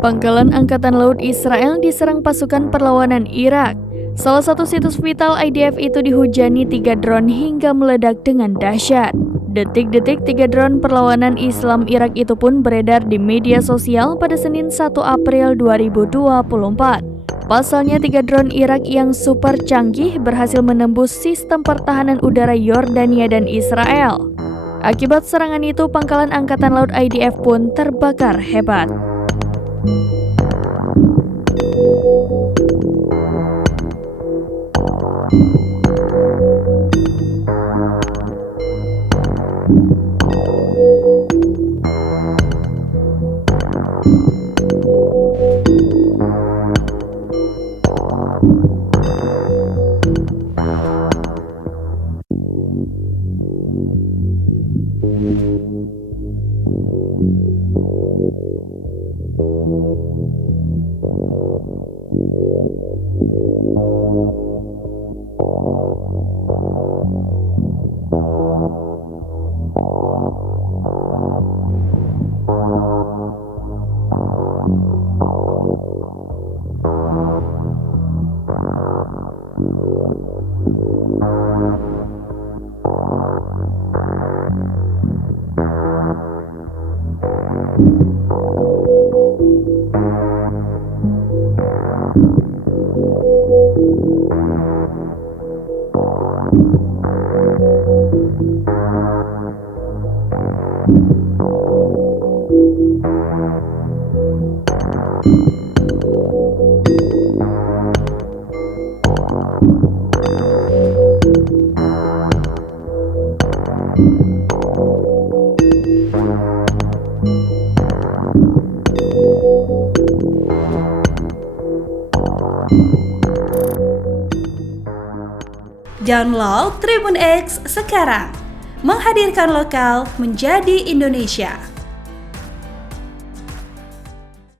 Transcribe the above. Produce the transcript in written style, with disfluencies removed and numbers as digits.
Pangkalan Angkatan Laut Israel diserang pasukan perlawanan Irak. Salah satu situs vital IDF itu dihujani 3 drone hingga meledak dengan dahsyat. Detik-detik 3 drone perlawanan Islam Irak itu pun beredar di media sosial pada Senin 1 April 2024. Pasalnya 3 drone Irak yang super canggih berhasil menembus sistem pertahanan udara Yordania dan Israel. Akibat serangan itu, pangkalan Angkatan Laut IDF pun terbakar hebat. Download Tribun X sekarang, menghadirkan lokal menjadi Indonesia.